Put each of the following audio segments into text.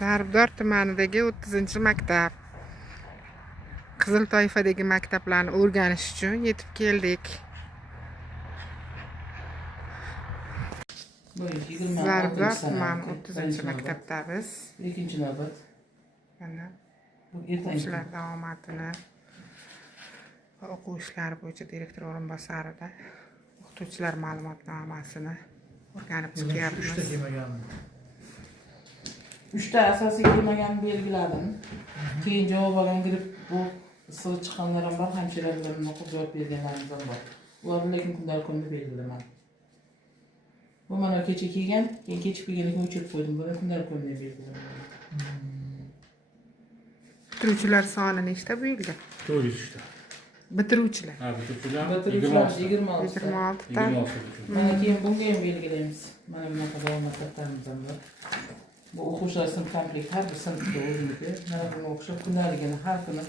Sarbdor tumanidagi 30-maktab. Qizil toifadagi maktablarni o'rganish uchun yetib keldik. Sarbdor tumani 30-maktabdamiz. Ikkinchi navbat. Mana o'quvchilar davomatini va o'quv ishlari bo'yicha direktor o'rinbosarida o'qituvchilar ma'lumotnomasini o'rganib chiqyapmiz. 3 ta asosiy kelmaganini belgiladim. Keyin javob olgan kirib bu sir chiqqanlar ham bor, hamshiralar bilan o'qib javob berganlarimiz ham bor. Ular lekin kundalik kunni belgilaman. Bu mana kecha kelgan, keyin kechib kelganlikni o'chirib qo'ydim. Buni kundalik kunni belgilaman. Bitiruvchilar soni nechta bu yilda? 400 ta. Bitiruvchilar. Ha, bitiruvchilar 26 ta. 26 ta. Mana keyin bunga ham belgilaymiz. Mana bunaqa davomatlarimiz ham bor. Bu o'quvchilar sinf komplekt har bir sinfda o'ziniki. Mana bunga o'xshab kundaligini har kuni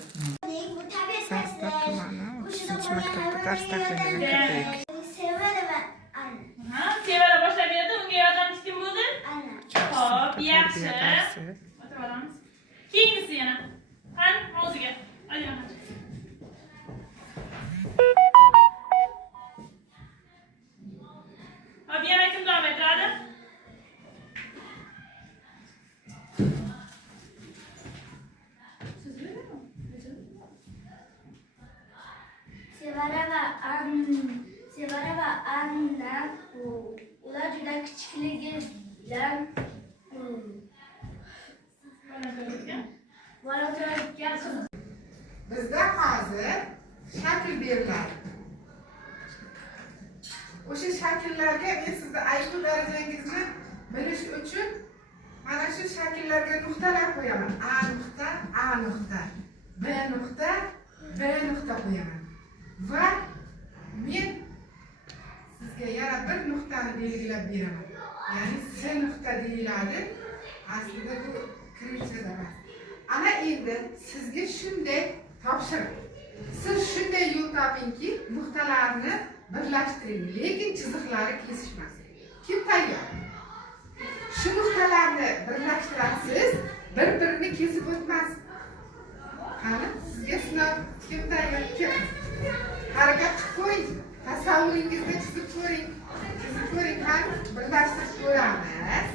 Sarbdor tumani 30-maktabda dars taqdimlagan katta. Sevara boshlab berdi, unga yordamchi kim bo'ldi? Xo'p, yaxshi. O'tirib olamiz. Keyingisi yana. Qani, mavzuga. Oling. Hop, yana kim davom ettiradi? Sevara va Anna ular juda kichikligidan volontyorlikka Bizda hozir shakl beriladi. O'sha shakllarga men sizning IQ darajangizni bilish uchun mana shu shakllarga nuqtalar qo'yaman. A nuqta, A nuqta, B nuqta, B nuqta qo'yaman. Va men sizga yana bir nuqtani belgilab beraman. Ya'ni C nuqta deyiladi. Aslida bu kirillcha emas. Ana endi sizga shunday topshiriq. Siz shunday yo'l topingki, nuqtalarni birlashtiring, lekin chiziqlari kesishmasin. Kim tayyor? Shu nuqtalarni birlashtirasiz, bir-birini kesib o'tmasin. Qani, sizga sinov kim tayyor? Kim? Harakat qilib qo'ying. Tasavvuringizda chizib ko'ring. Qani, birlashtirib ko'ramiz.